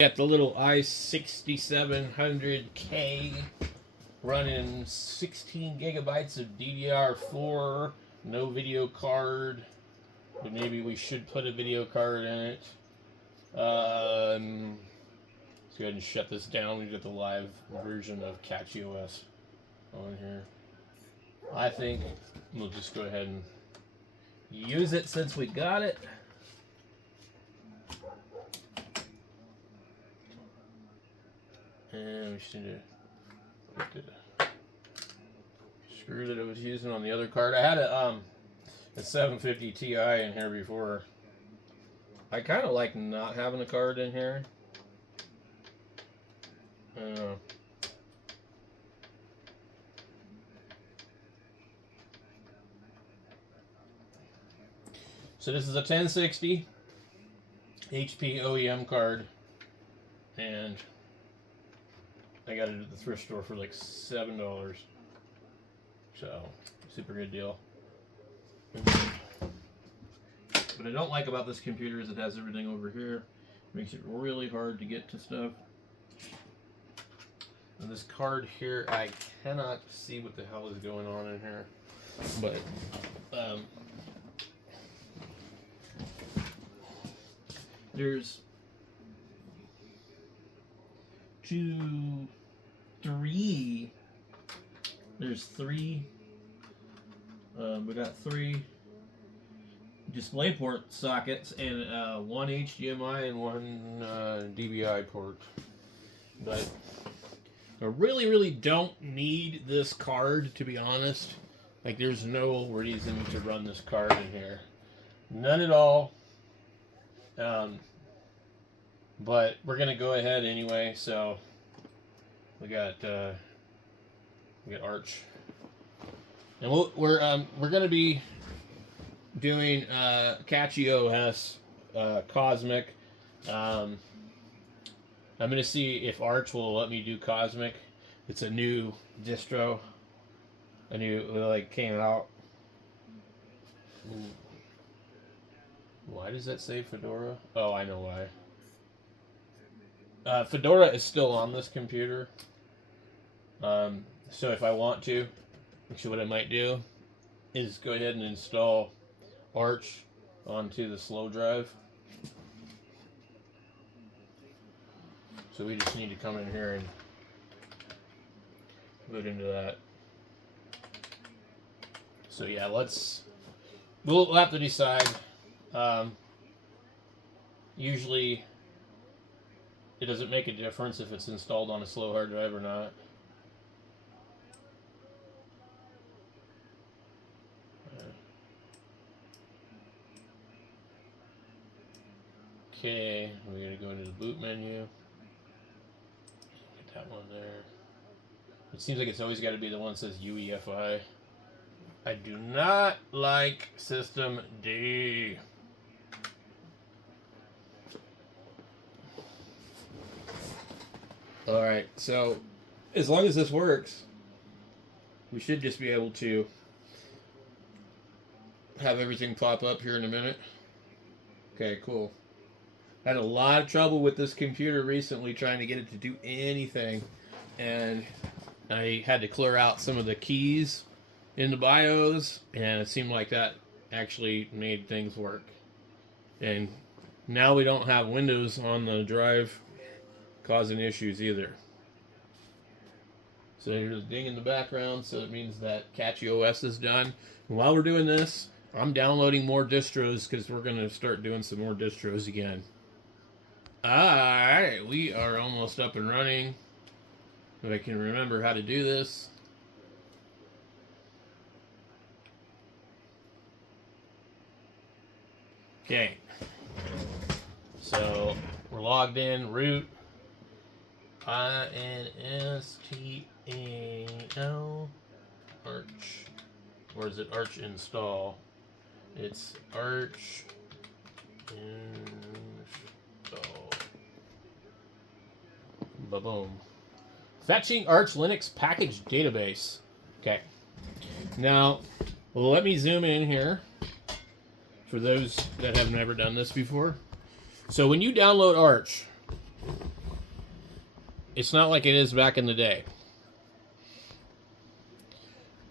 Got the little i6700K running 16 gigabytes of DDR4, no video card, but maybe we should put a video card in it. Let's go ahead and shut this down. We've got the live version of CatchyOS on here. I think we'll just go ahead and use it since we got it. And we just need to put the screw that I was using on the other card. I had a 750 Ti in here before. I kind of like not having a card in here. So this is a 1060 HP OEM card, and I got it at the thrift store for like $7. So, super good deal. What I don't like about this computer is it has everything over here. It makes it really hard to get to stuff. And this card here, I cannot see what the hell is going on in here. But, there's three. We got 3 DisplayPort sockets and one HDMI and one DVI port. But I really don't need this card, to be honest. Like, there's no reason to run this card in here. None at all. But we're gonna go ahead anyway. So we got Arch, and we're gonna be doing CatchyOS Cosmic. I'm gonna see if Arch will let me do Cosmic. It's a new distro, came out. Why does that say Fedora? Oh, I know why. Fedora is still on this computer. So if I want to, actually what I might do is go ahead and install Arch onto the slow drive. So we just need to come in here and boot into that. So yeah, we'll have to decide. Usually it doesn't make a difference if it's installed on a slow hard drive or not. Okay, we're going to go into the boot menu. Get that one there. It seems like it's always got to be the one that says UEFI. I do not like System D. Alright, so as long as this works, we should just be able to have everything pop up here in a minute. Okay, cool. I had a lot of trouble with this computer recently trying to get it to do anything, and I had to clear out some of the keys in the BIOS, and it seemed like that actually made things work. And now we don't have Windows on the drive causing issues either. So here's a ding in the background, so it means that CatchyOS is done. And while we're doing this, I'm downloading more distros because we're going to start doing some more distros again. Alright, we are almost up and running. If I can remember how to do this. Okay. So we're logged in, root. INSTAL Arch. Or is it Arch install? It's Arch install. Ba-boom. Fetching Arch Linux package database. Okay. Now, let me zoom in here for those that have never done this before. So when you download Arch, It's not like it is back in the day.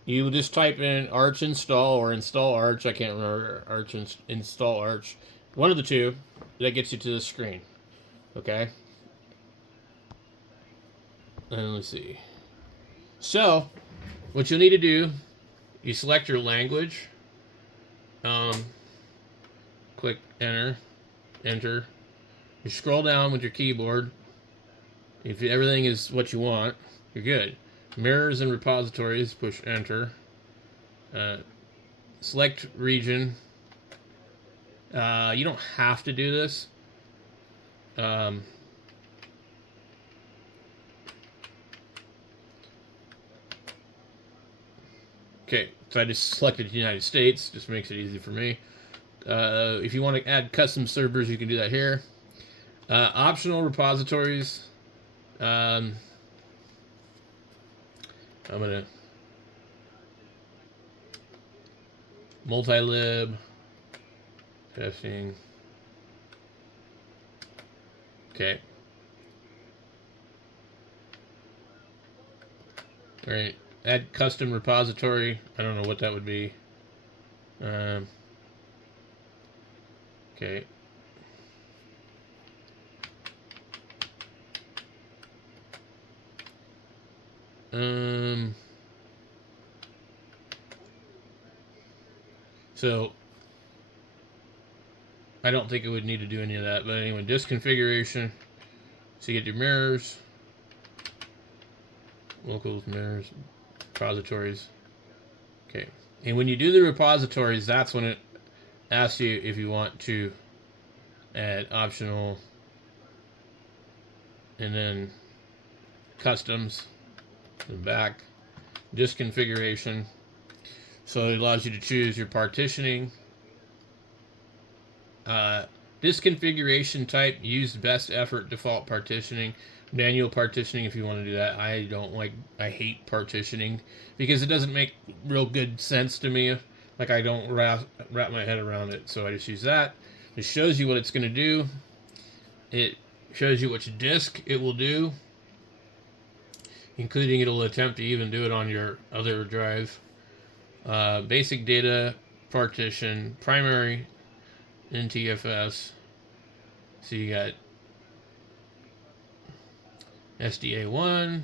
You just type in Arch install or install Arch. I can't remember. Arch install Arch. One of the two. That gets you to the screen. Okay? And let's see. So, what you'll need to do, you select your language. Click enter. Enter. You scroll down with your keyboard. If everything is what you want, you're good. Mirrors and repositories, push enter. Select region. You don't have to do this. Okay, so I just selected the United States. Just makes it easy for me. If you want to add custom servers, you can do that here. Optional repositories. I'm gonna multi-lib testing. Okay. All right. Add custom repository. I don't know what that would be. Okay. So I don't think it would need to do any of that, but anyway, disk configuration. So you get your mirrors, locals, mirrors, repositories. Okay, and when you do the repositories, that's when it asks you if you want to add optional, and then customs, and back, disk configuration. So it allows you to choose your partitioning. This configuration type, use best effort default partitioning. Manual partitioning if you want to do that. I hate partitioning because it doesn't make real good sense to me. Like I don't wrap my head around it. So I just use that. It shows you what it's going to do. It shows you which disk it will do. Including it'll attempt to even do it on your other drive. Basic data partition, primary NTFS. So you got SDA1.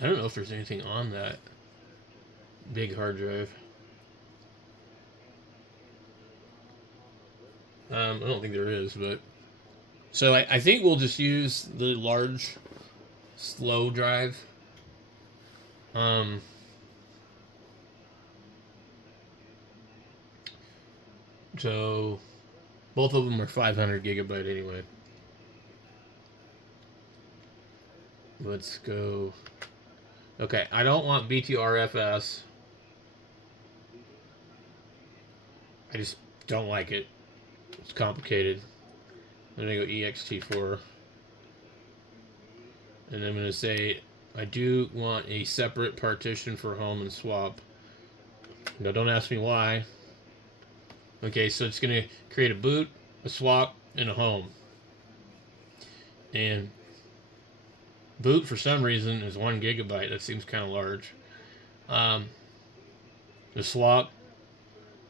I don't know if there's anything on that big hard drive. I don't think there is, but so I think we'll just use the large slow drive. So both of them are 500 gigabyte anyway. Let's go. Okay, I don't want BTRFS. I just don't like it. It's complicated. I'm going to go ext4. And I'm going to say I do want a separate partition for home and swap. Now don't ask me why. Okay, so it's going to create a boot, a swap, and a home. And boot, for some reason, is 1 gigabyte. That seems kind of large. The swap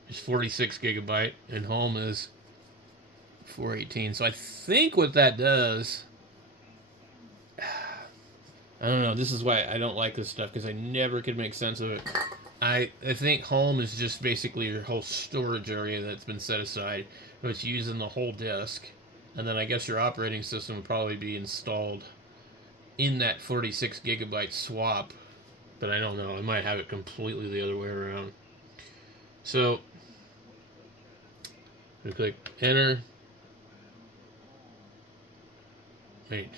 is 46 gigabyte, and home is 418. So I think what that does, I don't know. This is why I don't like this stuff, because I never could make sense of it. I think home is just basically your whole storage area that's been set aside. It's using the whole disk. And then I guess your operating system would probably be installed in that 46 gigabyte swap. But I don't know. I might have it completely the other way around. So, we click enter. Wait.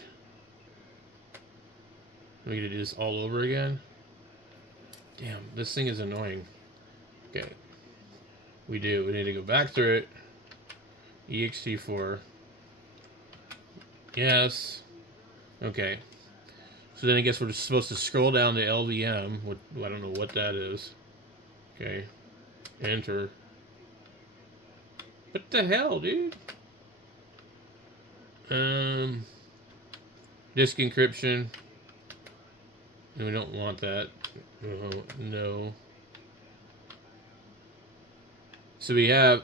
Are we going to do this all over again? Damn, this thing is annoying. Okay. We do. We need to go back through it. ext4. Yes. Okay. So then I guess we're just supposed to scroll down to LVM. I don't know what that is. Okay. Enter. What the hell, dude? Disk encryption. And we don't want that. Oh, no. So we have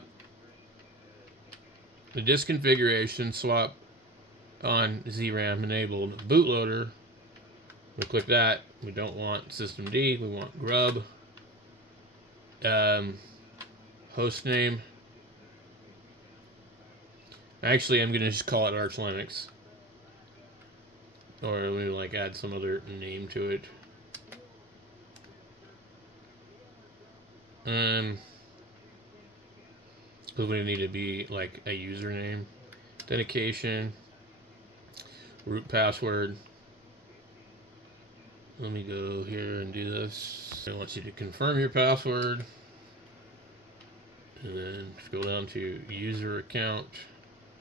the disk configuration swap on ZRAM enabled. Bootloader. We click that. We don't want systemd. We want grub. Host name. Actually, I'm gonna just call it Arch Linux, or we like add some other name to it. Because we need to be like a username, authentication, root password. Let me go here and do this. It wants you to confirm your password, and then scroll down to user account.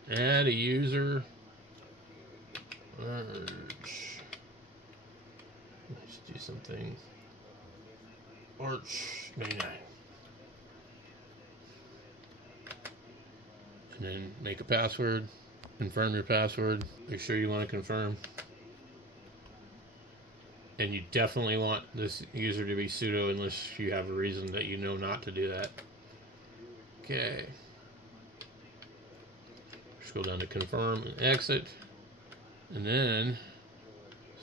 Add a user. Arch. Let's do something. Arch 99. And then make a password. Confirm your password. Make sure you want to confirm. And you definitely want this user to be sudo unless you have a reason that you know not to do that. Okay. Scroll down to confirm and exit. And then,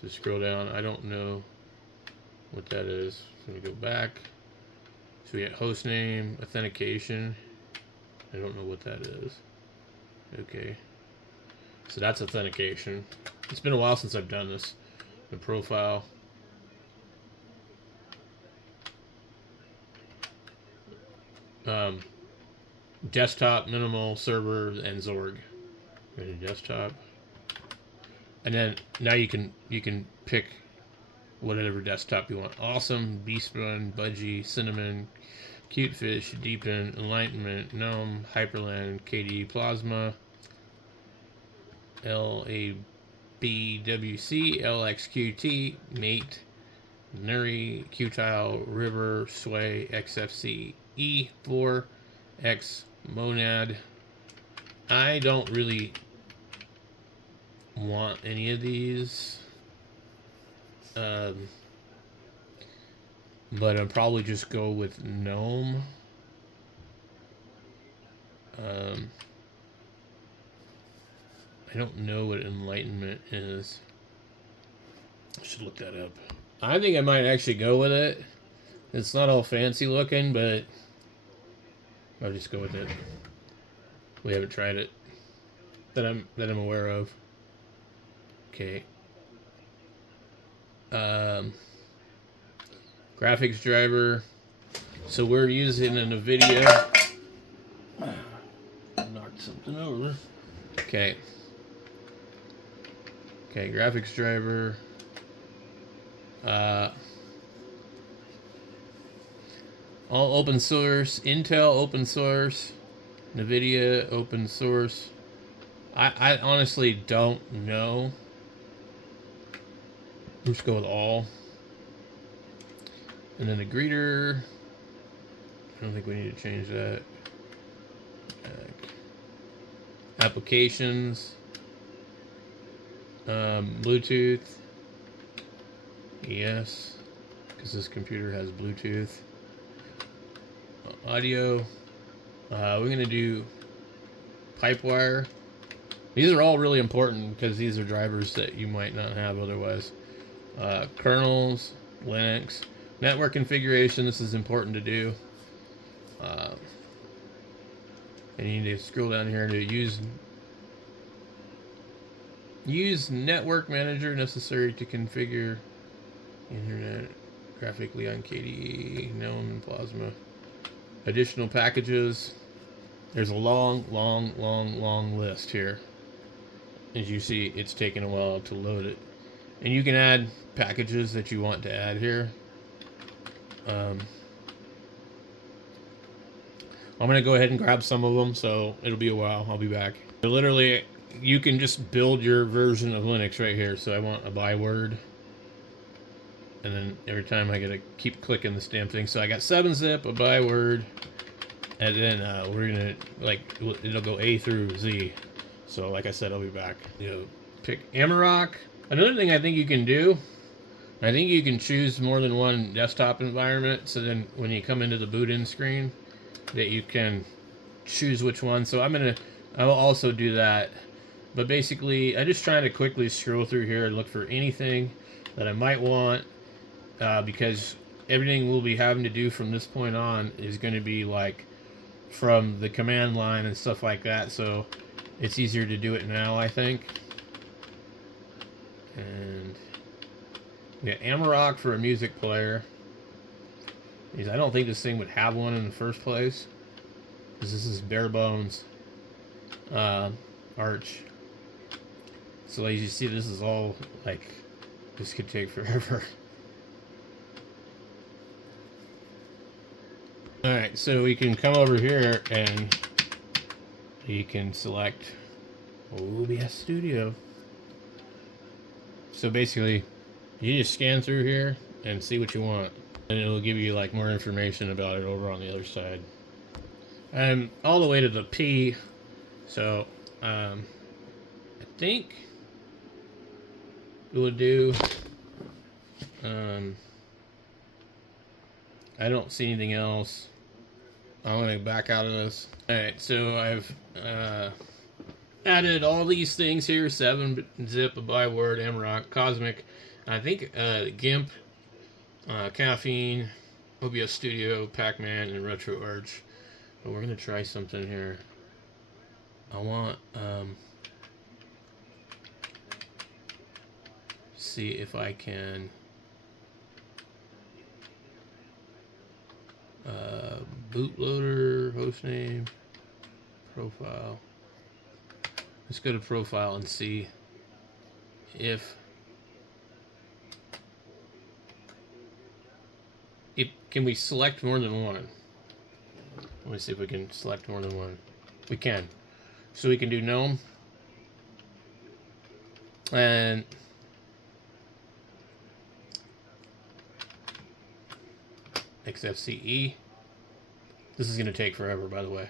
so scroll down, I don't know what that is. So we go back. So we get host name, authentication. I don't know what that is. Okay. So that's authentication. It's been a while since I've done this. The profile. Desktop, minimal, server, and Zorg. Go to desktop. And then now you can pick whatever desktop you want. Awesome, Beastbun, Budgie, Cinnamon, Cutefish, Deepin, Enlightenment, GNOME, Hyperland, KDE Plasma, LABWC, LXQT, Mate, Nuri, Qtile, River, Sway, XFC, E4, X, Monad. I don't really want any of these. But I'll probably just go with GNOME. I don't know what Enlightenment is. I should look that up. I think I might actually go with it. It's not all fancy looking, but I'll just go with it. We haven't tried it that I'm aware of. Okay. Graphics driver. So we're using a NVIDIA. Knocked something over. Okay. Okay, graphics driver. All open source. Intel open source. NVIDIA open source. I honestly don't know. Let's go with all. And then the greeter. I don't think we need to change that. Applications. Bluetooth. Yes. Because this computer has Bluetooth. Audio. We're going to do Pipewire. These are all really important because these are drivers that you might not have otherwise. Kernels, Linux, network configuration. This is important to do. And you need to scroll down here to use network manager necessary to configure internet graphically on KDE, GNOME, and Plasma. Additional packages. There's a long list here. As you see, it's taking a while to load it. And you can add packages that you want to add here. I'm going to go ahead and grab some of them, so it'll be a while. I'll be back. So literally, you can just build your version of Linux right here. So I want a byword. And then every time I gotta keep clicking this damn thing. So I got 7-zip, a byword, and then we're gonna, like, it'll go A through Z. So like I said, I'll be back. You know, pick Amarok, Another thing I think you can do, I think you can choose more than one desktop environment, so then when you come into the boot in screen, that you can choose which one. So I will also do that. But basically, I just try to quickly scroll through here and look for anything that I might want, because everything we'll be having to do from this point on is going to be like from the command line and stuff like that. So it's easier to do it now, I think. And we got Amarok for a music player. I don't think this thing would have one in the first place, because this is bare bones Arch. So as you see, this is all like, this could take forever. Alright, so we can come over here and you can select OBS Studio. So basically, you just scan through here and see what you want, and it'll give you like more information about it over on the other side. I'm all the way to the P, so I think we'll do. I don't see anything else. I'm gonna back out of this. All right, so I've added all these things here: 7-zip, a byword, Amarok, Cosmic, I think GIMP, Caffeine, OBS Studio, Pac-Man, and Retro Arch. But we're gonna try something here. I want see if I can bootloader, hostname, profile. Let's go to profile and see if can we select more than one. Let me see if we can select more than one. We can. So we can do GNOME and XFCE. This is going to take forever, by the way.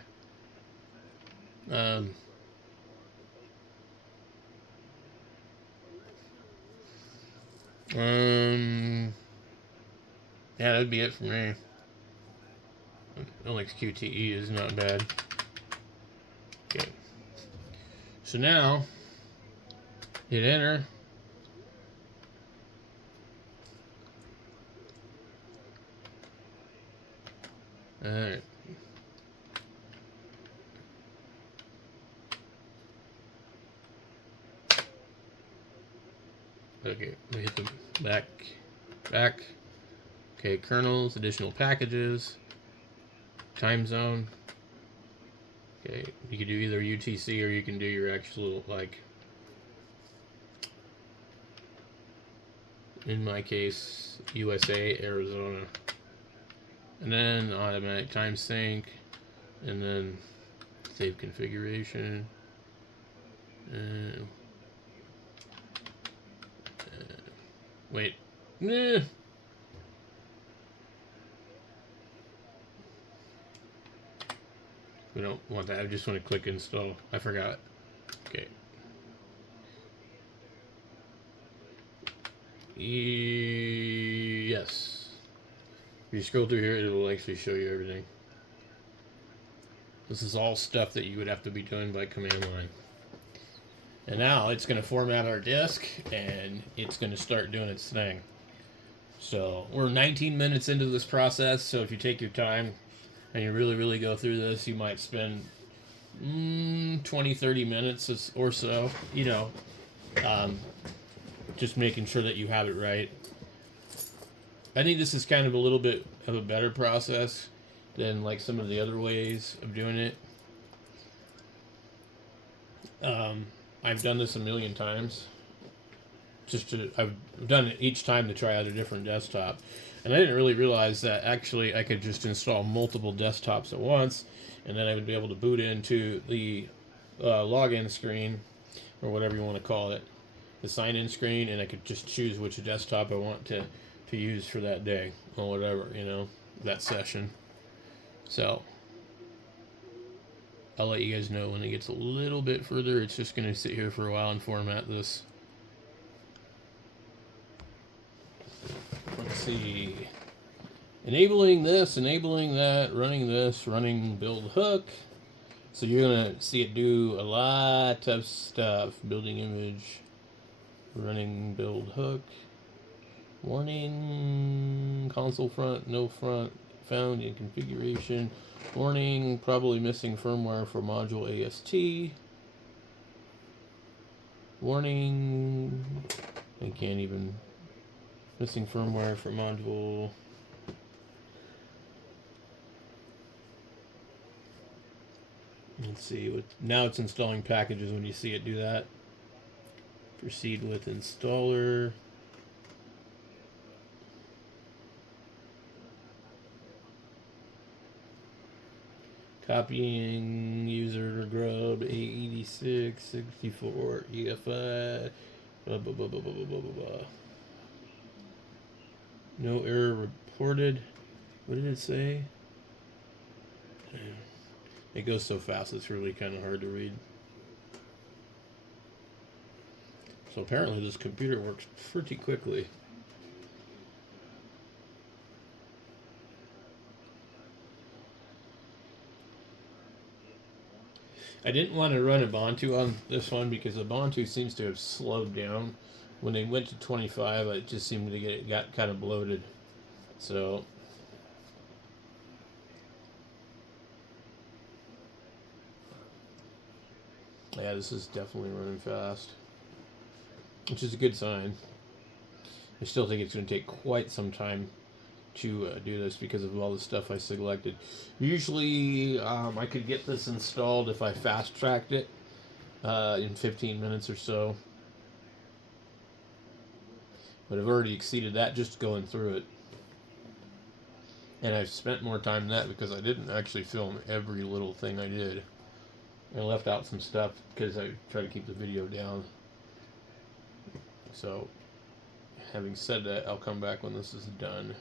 Yeah, that'd be it for me. Linux QTE is not bad. Okay. So now, hit enter. Alright. Okay, we hit the back. Okay, kernels, additional packages, time zone. Okay, you can do either UTC or you can do your actual, like, in my case, USA, Arizona. And then automatic time sync, and then save configuration. Wait. Nah. We don't want that. I just want to click install. I forgot. Okay. Yes. If you scroll through here, it will actually show you everything. This is all stuff that you would have to be doing by command line. And now it's going to format our disk, and it's going to start doing its thing. So we're 19 minutes into this process, so if you take your time and you really go through this, you might spend 20-30 minutes or so, you know, just making sure that you have it right. I think this is kind of a little bit of a better process than like some of the other ways of doing it. I've done this a million times. I've done it each time to try out a different desktop. And I didn't really realize that actually I could just install multiple desktops at once, and then I would be able to boot into the login screen, or whatever you want to call it, the sign-in screen, and I could just choose which desktop I want to use for that day, or whatever, you know, that session. So I'll let you guys know when it gets a little bit further. It's just going to sit here for a while and format this. see. Enabling this, enabling that, running this, running build hook. So you're going to see it do a lot of stuff. Building image, running build hook. Warning, console front, no front, found in configuration. Warning, probably missing firmware for module AST. Warning, I can't even, missing firmware for module. Let's see, now it's installing packages when you see it do that. Proceed with installer. Copying user grub 886 64 EFI. Blah, blah, blah, blah, blah, blah, blah, blah. No error reported. What did it say? It goes so fast it's really kind of hard to read. So apparently this computer works pretty quickly. I didn't want to run Ubuntu on this one because Ubuntu seems to have slowed down. When they went to 25, it just seemed to it got kind of bloated. So yeah, this is definitely running fast, which is a good sign. I still think it's going to take quite some time to do this because of all the stuff I selected. Usually I could get this installed if I fast-tracked it in 15 minutes or so. But I've already exceeded that just going through it. And I've spent more time than that because I didn't actually film every little thing I did. I left out some stuff because I try to keep the video down. So, having said that, I'll come back when this is done.